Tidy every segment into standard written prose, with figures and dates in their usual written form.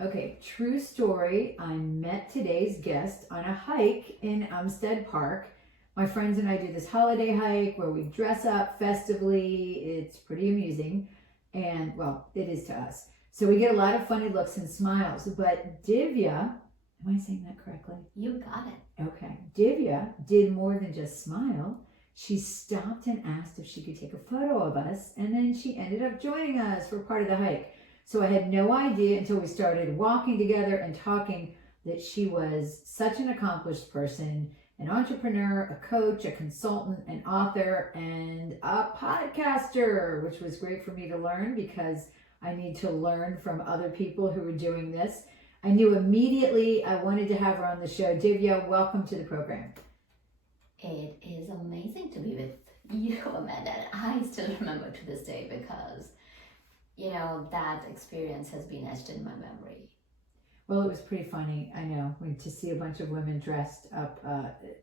Okay, true story. I met today's guest on a hike in Umstead Park. My friends and I do this holiday hike where we dress up festively. It's pretty amusing. And, well, it is to us. So we get a lot of funny looks and smiles. But Divya, am I saying that correctly? You got it. Okay. Divya did more than just smile. She stopped and asked if she could take a photo of us, and then she ended up joining us for part of the hike. So I had no idea until we started walking together and talking that she was such an accomplished person, an entrepreneur, a coach, a consultant, an author, and a podcaster, which was great for me to learn because I need to learn from other people who are doing this. I knew immediately I wanted to have her on the show. Divya, welcome to the program. It is amazing to be with you, Amanda. I still remember to this day because, that experience has been etched in my memory. Well, it was pretty funny, I know, to see a bunch of women dressed up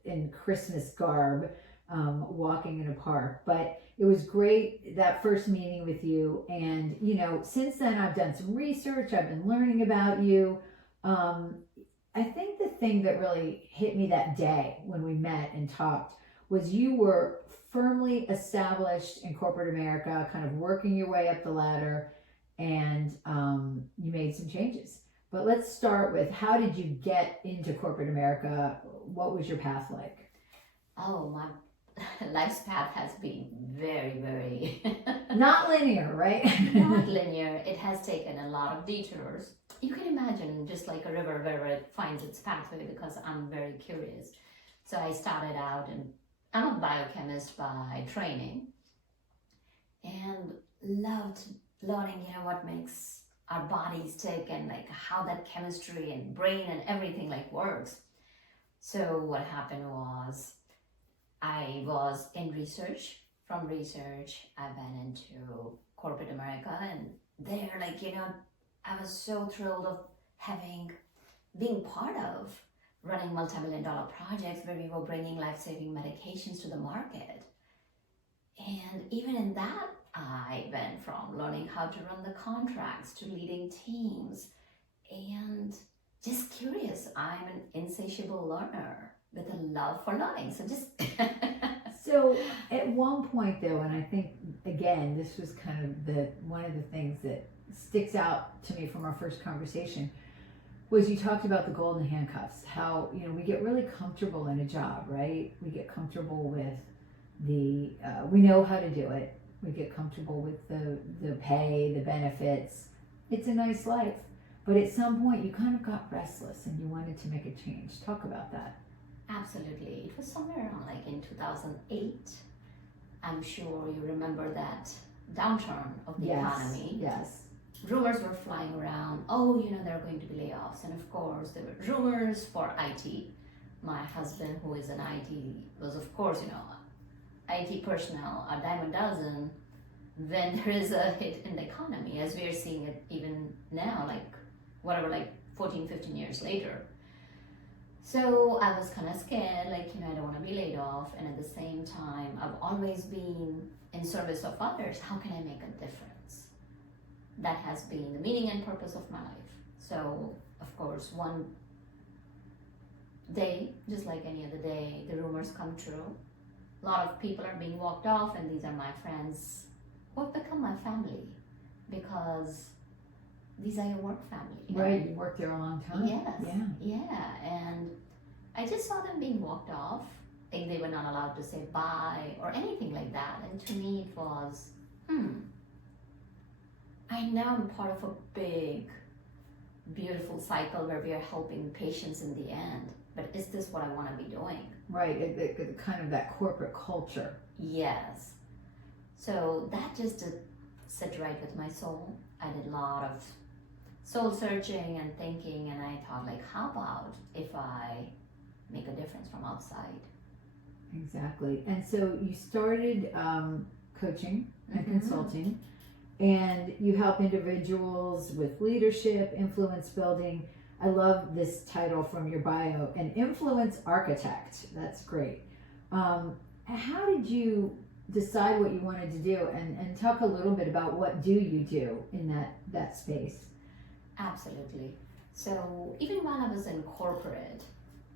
in Christmas garb walking in a park. But it was great, that first meeting with you. And, since then I've done some research, I've been learning about you. I think the thing that really hit me that day when we met and talked was you were firmly established in corporate America, kind of working your way up the ladder, and you made some changes. But let's start with, how did you get into corporate America? What was your path like? Oh, my life's path has been very, very... Not linear, right? Not linear. It has taken a lot of detours. You can imagine just like a river where it finds its pathway, because I'm very curious. So I started out, and I'm a biochemist by training, and loved learning, what makes our bodies tick, and like how that chemistry and brain and everything like works. So what happened was, I was in research. From research, I went into corporate America, and there, I was so thrilled of being part of running multi-million-dollar projects where we were bringing life-saving medications to the market. And even in that, I went from learning how to run the contracts to leading teams, and just curious. I'm an insatiable learner with a love for learning. So just... So at one point though, and I think, again, this was kind of one of the things that sticks out to me from our first conversation, was you talked about the golden handcuffs, how, we get really comfortable in a job, right? We get comfortable with we know how to do it. We get comfortable with the pay, the benefits. It's a nice life. But at some point you kind of got restless and you wanted to make a change. Talk about that. Absolutely. It was somewhere around in 2008. I'm sure you remember that downturn of the economy. Yes. Rumors were flying around. Oh, there are going to be layoffs. And of course, there were rumors for IT. My husband, who is an IT, was of course, IT personnel are dime a dozen when there is a hit in the economy, as we are seeing it even now, 14, 15 years later. So I was kind of scared, I don't want to be laid off. And at the same time, I've always been in service of others. How can I make a difference? That has been the meaning and purpose of my life. So, of course, one day, just like any other day, the rumors come true. A lot of people are being walked off, and these are my friends who have become my family, because these are your work family. Right, you worked there a long time. Yes. Yeah. And I just saw them being walked off. They were not allowed to say bye or anything like that. And to me it was, I know I'm part of a big, beautiful cycle where we are helping patients in the end. But is this what I want to be doing? Right, kind of that corporate culture. Yes. So that just did sit right with my soul. I did a lot of soul searching and thinking, and I thought, how about if I make a difference from outside? Exactly. And so you started coaching and consulting, and you help individuals with leadership, influence building. I love this title from your bio, an influence architect. That's great. How did you decide what you wanted to do, and talk a little bit about what do you do in that space? Absolutely. So even while I was in corporate,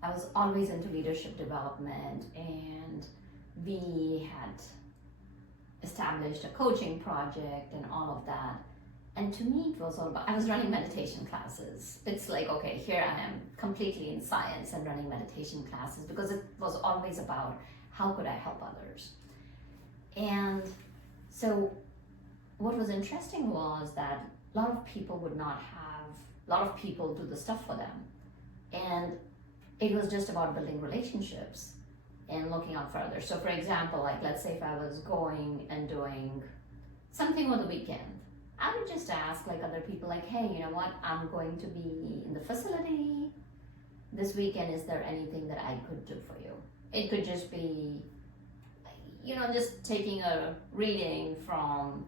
I was always into leadership development, and we had established a coaching project and all of that. And to me, it was all about, I was running meditation classes. It's like, okay, here I am completely in science and running meditation classes, because it was always about how could I help others. And so what was interesting was that a lot of people would not have, a lot of people do the stuff for them. And it was just about building relationships and looking out for others. So for example, like let's say if I was going and doing something over the weekend, I would just ask like other people like, hey, you know what, I'm going to be in the facility this weekend. Is there anything that I could do for you? It could just be, you know, just taking a reading from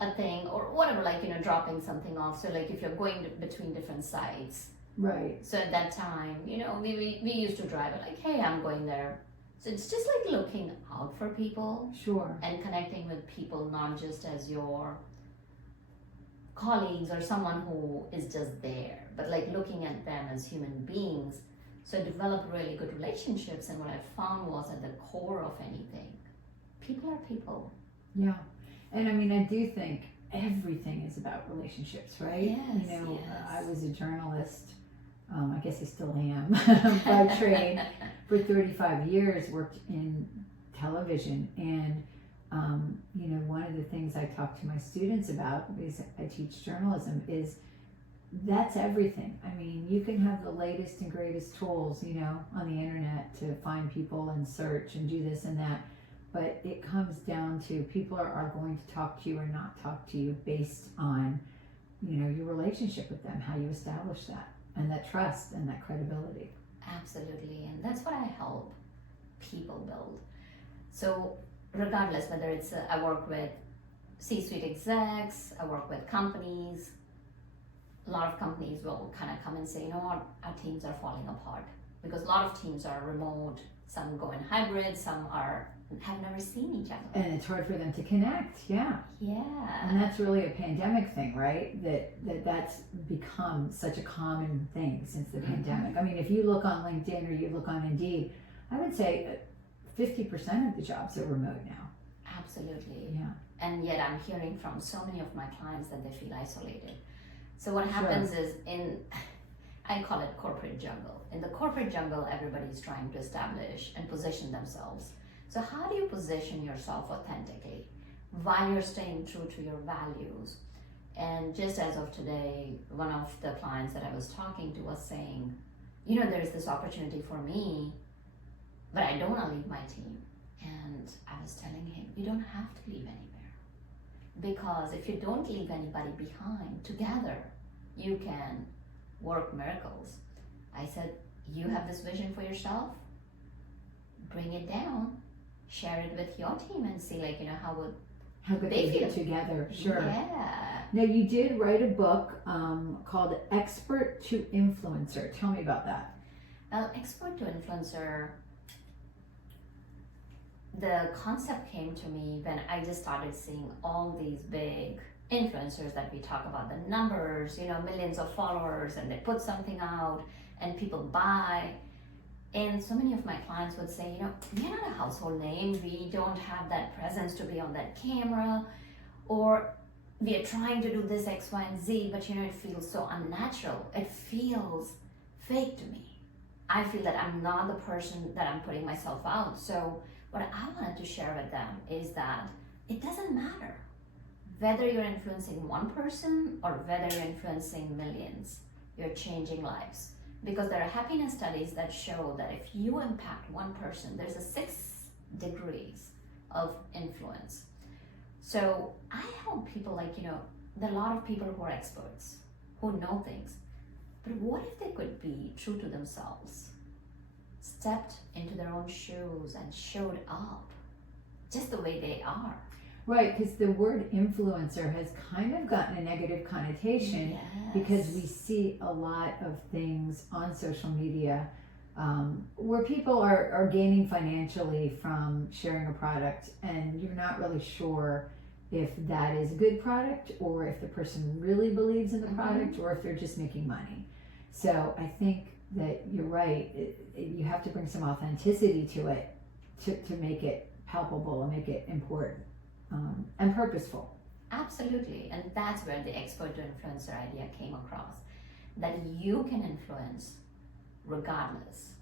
a thing or whatever, like, you know, dropping something off. So like if you're going between different sites. Right. So at that time, you know, we used to drive it like, hey, I'm going there. So it's just like looking out for people. Sure. And connecting with people, not just as your colleagues or someone who is just there, but like looking at them as human beings. So develop really good relationships. And what I found was at the core of anything, people are people. Yeah. And I mean, I do think everything is about relationships, right? Yes, you know, yes. I was a journalist. I guess I still am by trade. For 35 years, worked in television. And, you know, one of the things I talk to my students about, because I teach journalism, is that's everything. I mean, you can have the latest and greatest tools, you know, on the internet to find people and search and do this and that. But it comes down to people are going to talk to you or not talk to you based on, you know, your relationship with them, how you establish that, and that trust and that credibility. Absolutely. And that's what I help people build. So regardless, whether it's, I work with C-suite execs, I work with companies, a lot of companies will kind of come and say, you know what, our teams are falling apart. Because a lot of teams are remote, some go in hybrid, some have never seen each other. And it's hard for them to connect, yeah. Yeah. And that's really a pandemic thing, right? That's become such a common thing since the pandemic. I mean, if you look on LinkedIn or you look on Indeed, I would say 50% of the jobs are remote now. Absolutely. Yeah. And yet I'm hearing from so many of my clients that they feel isolated. So what happens is I call it corporate jungle. In the corporate jungle, everybody's trying to establish and position themselves. So how do you position yourself authentically while you're staying true to your values? And just as of today, one of the clients that I was talking to was saying, you know, there's this opportunity for me, but I don't want to leave my team. And I was telling him, you don't have to leave anywhere. Because if you don't leave anybody behind, together you can work miracles. I said, you have this vision for yourself, bring it down, share it with your team and see, like, you know, how could they get together. Sure. Yeah. Now, you did write a book called Expert to Influencer. Tell me about that. Well, Expert to Influencer, the concept came to me when I just started seeing all these big influencers that we talk about, the numbers, you know, millions of followers, and they put something out and people buy. And so many of my clients would say, you know, we're not a household name, we don't have that presence to be on that camera, or we are trying to do this X, Y, and Z, but you know, it feels so unnatural. It feels fake to me. I feel that I'm not the person that I'm putting myself out. So what I wanted to share with them is that it doesn't matter whether you're influencing one person or whether you're influencing millions, you're changing lives. Because there are happiness studies that show that if you impact one person, there's a 6 degrees of influence. So I help people, like, you know, there are a lot of people who are experts, who know things. But what if they could be true to themselves, stepped into their own shoes and showed up just the way they are? Right, because the word influencer has kind of gotten a negative connotation. Yes. Because we see a lot of things on social media where people are gaining financially from sharing a product, and you're not really sure if that is a good product, or if the person really believes in the Mhm. product, or if they're just making money. So I think that you're right. You have to bring some authenticity to it to make it palpable and make it important and purposeful. Absolutely, and that's where the expert to influencer idea came across. That you can influence regardless,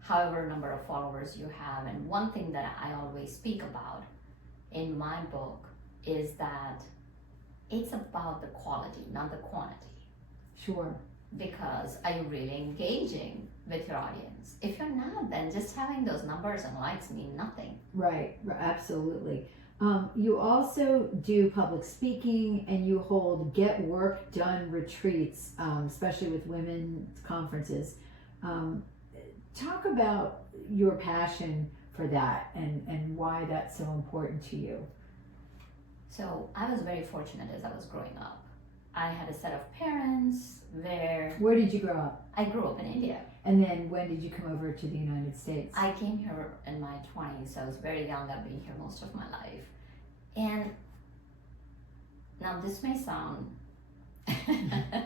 however number of followers you have. And one thing that I always speak about in my book is that it's about the quality, not the quantity. Sure. Because are you really engaging with your audience? If you're not, then just having those numbers and likes mean nothing. Right, absolutely. You also do public speaking, and you hold Get Work Done retreats, especially with women's conferences. Talk about your passion for that and why that's so important to you. So I was very fortunate as I was growing up. I had a set of parents Where did you grow up? I grew up in India. And then when did you come over to the United States? I came here in my 20s, so I was very young. I've been here most of my life. And now this may sound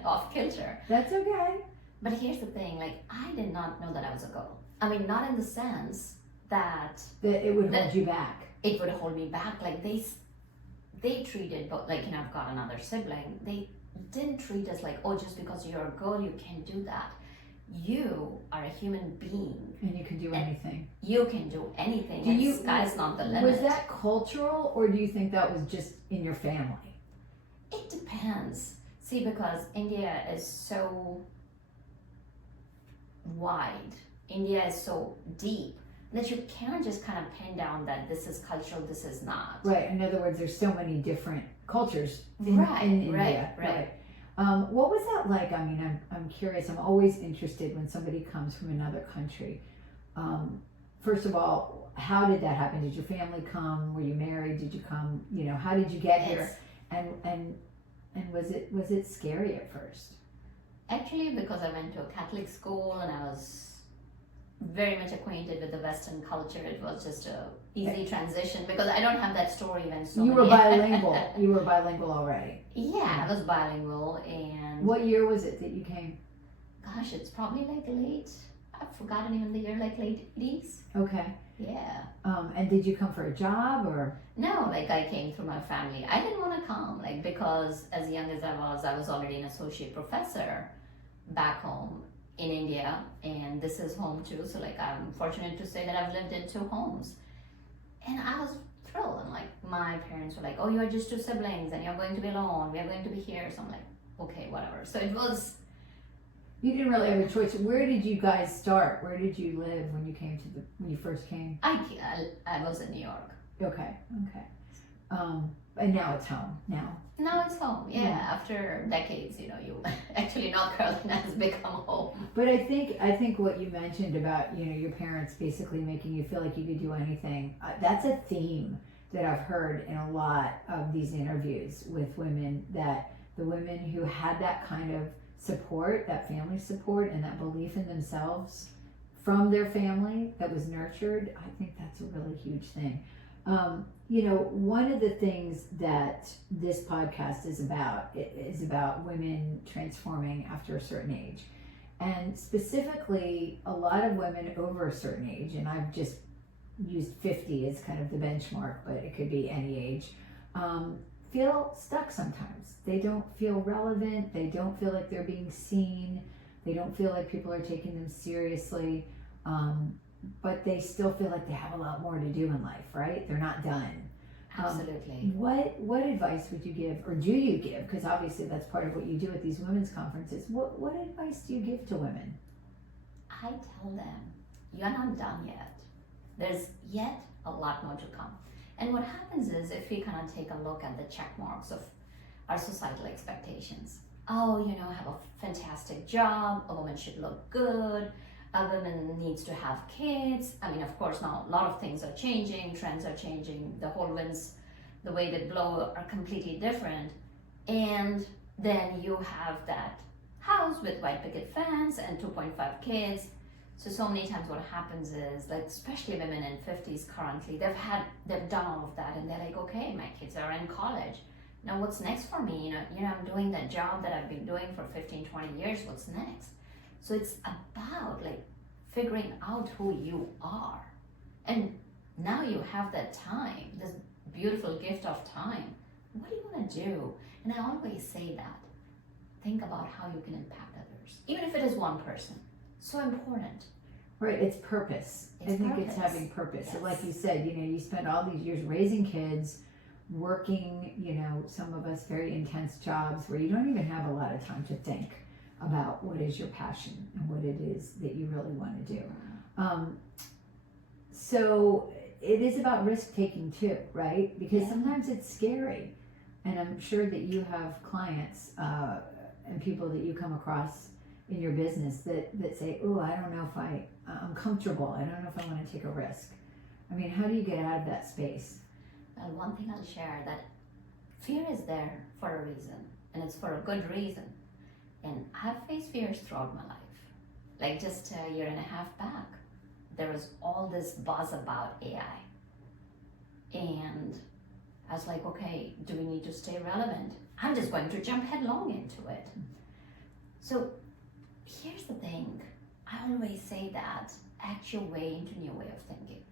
off kilter, That's okay. but here's the thing, like, I did not know that I was a girl. I mean, not in the sense that That it would hold you back. it would hold me back. Like, they treated, but like, you know, I've got another sibling. They didn't treat us like, oh, just because you're a girl, you can't do that. You are a human being. And you can do anything. You can do anything. Do And you- the sky's not the limit. Was that cultural, or do you think that was just in your family? It depends. See, because India is so wide, India is so deep, that you can't just kind of pin down that this is cultural, this is not. Right. In other words, there's so many different cultures in Right, India. right. What was that like? I mean, I'm curious. I'm always interested when somebody comes from another country. First of all, how did that happen? Did your family come? Were you married? Did you come? You know, how did you get here? And was it scary at first? Actually, because I went to a Catholic school and I was very much acquainted with the Western culture, it was just a easy transition, because I don't have that story when so You were many- bilingual. You were bilingual already. Yeah, I was bilingual. And What year was it that you came? gosh, it's probably like late, I've forgotten even the year, like late 80s. Okay. Yeah. And did you come for a job or? No, like, I came through my family. I didn't want to come, like, because as young as I was already an associate professor back home in India, and this is home too. So, like, I'm fortunate to say that I've lived in 2 homes, and I was thrilled. And like, my parents were like, "Oh, you're just 2 siblings, and you're going to be alone. We are going to be here." So I'm like, "Okay, whatever." So it was. You didn't really have a choice. Where did you guys start? Where did you live when you first came? I was in New York. Okay. And now it's home. Now. Now it's home. Yeah, after decades, you know, you actually North Carolina has become home. But I think what you mentioned about, you know, your parents basically making you feel like you could do anything. That's a theme that I've heard in a lot of these interviews with women, that the women who had that kind of support, that family support, and that belief in themselves from their family that was nurtured, I think that's a really huge thing. You know, one of the things that this podcast is about women transforming after a certain age. And specifically, a lot of women over a certain age, and I've just used 50 as kind of the benchmark, but it could be any age, feel stuck sometimes. They don't feel relevant. They don't feel like they're being seen. They don't feel like people are taking them seriously. But they still feel like they have a lot more to do in life, right? They're not done. Absolutely. What advice would you give, or do you give? Because obviously that's part of what you do at these women's conferences. What advice do you give to women? I tell them, you're not done yet. There's yet a lot more to come. And what happens is, if we kind of take a look at the check marks of our societal expectations. Oh, you know, have a fantastic job, a woman should look good, a woman needs to have kids. I mean, of course, now a lot of things are changing, trends are changing, the whole winds, the way they blow are completely different. And then you have that house with white picket fence and 2.5 kids. So many times what happens is, like, especially women in 50s currently, they've done all of that, and they're like, okay, my kids are in college. Now what's next for me? I'm doing that job that I've been doing for 15, 20 years. What's next? So it's about like figuring out who you are. And now you have that time, this beautiful gift of time. What do you want to do? And I always say that. Think about how you can impact others, even if it is one person. So important. Right, it's purpose. I think it's having purpose. Yes. So like you said, you spend all these years raising kids, working, some of us very intense jobs where you don't even have a lot of time to think about what is your passion and what it is that you really want to do. So it is about risk taking too, right? Because sometimes it's scary. And I'm sure that you have clients and people that you come across in your business that say, oh, I don't know if I'm comfortable. I don't know if I want to take a risk. I mean, how do you get out of that space? Well, one thing I'll share, that fear is there for a reason, and it's for a good reason. And I've faced fears throughout my life. Like just a year and a half back, there was all this buzz about AI. And I was like, okay, do we need to stay relevant? I'm just going to jump headlong into it. So here's the thing. I always say that act your way into a new way of thinking.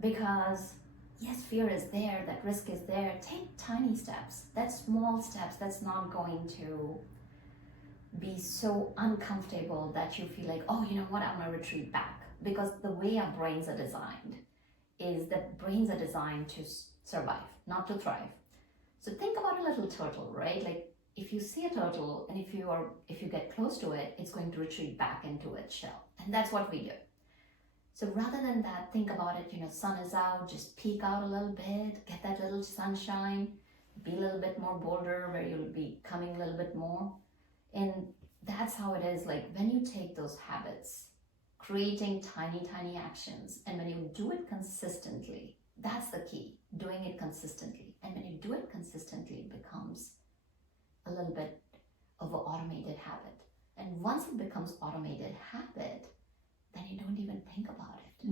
Because yes, fear is there, that risk is there. Take tiny steps. That's small steps. That's not going to be so uncomfortable that you feel like, oh, you know what, I'm going to retreat back. Because the way our brains are designed is that brains are designed to survive, not to thrive. So think about a little turtle, right? Like if you see a turtle and if you get close to it, it's going to retreat back into its shell. And that's what we do. So rather than that, think about it, sun is out, just peek out a little bit, get that little sunshine, be a little bit more bolder where you'll be coming a little bit more. And that's how it is, like when you take those habits, creating tiny actions, and when you do it consistently, that's the key, doing it consistently. And when you do it consistently, it becomes a little bit of an automated habit. And once it becomes automated habit, then you don't even think about it.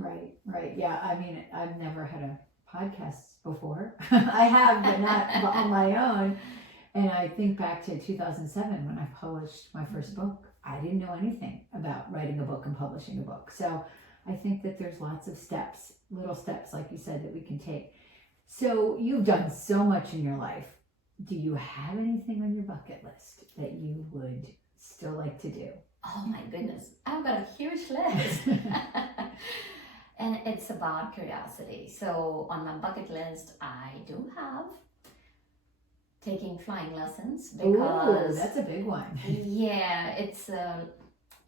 Right. Yeah, I mean, I've never had a podcast before. I have, but not on my own. And I think back to 2007 when I published my first book. I didn't know anything about writing a book and publishing a book. So I think that there's lots of steps, little steps, like you said, that we can take. So you've done so much in your life. Do you have anything on your bucket list that you would still like to do? Oh my goodness, I've got a huge list. And it's about curiosity. So on my bucket list, I do have taking flying lessons because... Ooh, that's a big one. Yeah, it's, I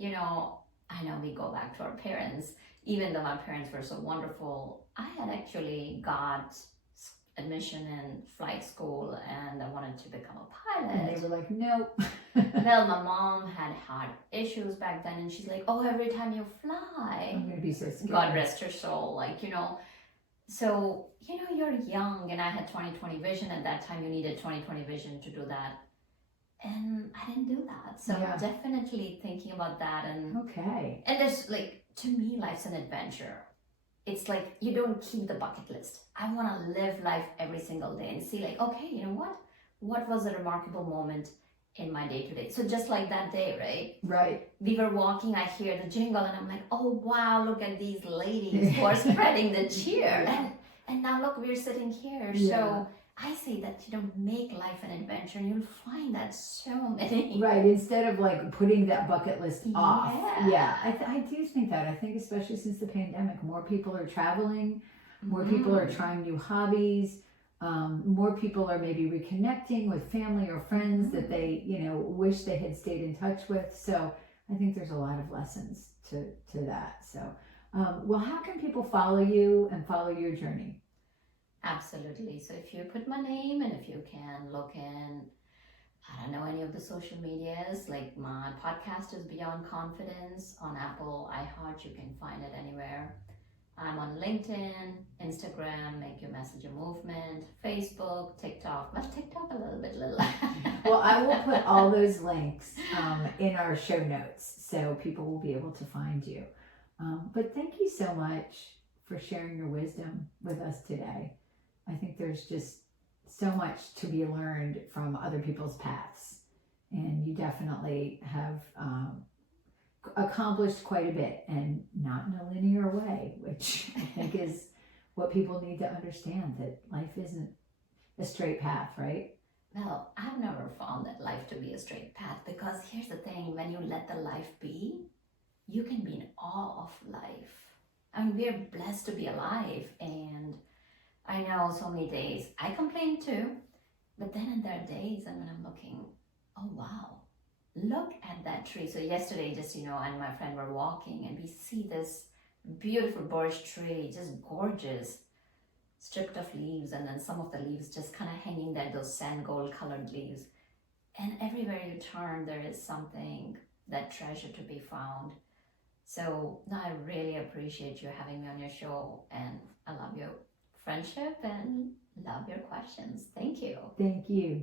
know we go back to our parents. Even though my parents were so wonderful, I had actually got admission in flight school and I wanted to become a pilot. And they were like, nope. Well, my mom had heart issues back then and she's like, oh, every time you fly, I'm going to be so scared. God rest her soul, So, you're young and I had 20/20 vision. At that time, you needed 20/20 vision to do that. And I didn't do that. So Yeah. definitely thinking about that. And Okay. And there's to me, life's an adventure. It's like you don't keep the bucket list. I want to live life every single day and see okay, you know what? What was a remarkable moment in my day-to-day? So just like that day, right? Right. We were walking, I hear the jingle and I'm like, oh wow, look at these ladies who are spreading the cheer. And now look, we're sitting here. Yeah. So I say that, make life an adventure and you'll find that so many. Right. Instead of putting that bucket list off. Yeah. I do think that. I think especially since the pandemic, more people are traveling, more people are trying new hobbies. More people are maybe reconnecting with family or friends that they, wish they had stayed in touch with. So I think there's a lot of lessons to that. So, well, how can people follow you and follow your journey? Absolutely. So if you put my name and if you can look in, I don't know, any of the social medias, like my podcast is Beyond Confidence on Apple, iHeart, you can find it anywhere. I'm on LinkedIn, Instagram, Make Your Message a Movement, Facebook, TikTok. Well, TikTok a little bit. Well, I will put all those links in our show notes so people will be able to find you. But thank you so much for sharing your wisdom with us today. I think there's just so much to be learned from other people's paths. And you definitely have accomplished quite a bit, and not in a linear way, which I think is what people need to understand, that life isn't a straight path, right? Well, I've never found that life to be a straight path, because here's the thing, when you let the life be, you can be in awe of life. I mean, we're blessed to be alive, and I know so many days I complain too, but then there are days and when I'm looking, oh wow, look at that tree. So yesterday, just I and my friend were walking, and we see this beautiful birch tree, just gorgeous, stripped of leaves, and then some of the leaves just kind of hanging there, those sand gold colored leaves. And everywhere you turn, there is something, that treasure to be found. So no, I really appreciate you having me on your show, and I love your friendship and love your questions. Thank you. Thank you.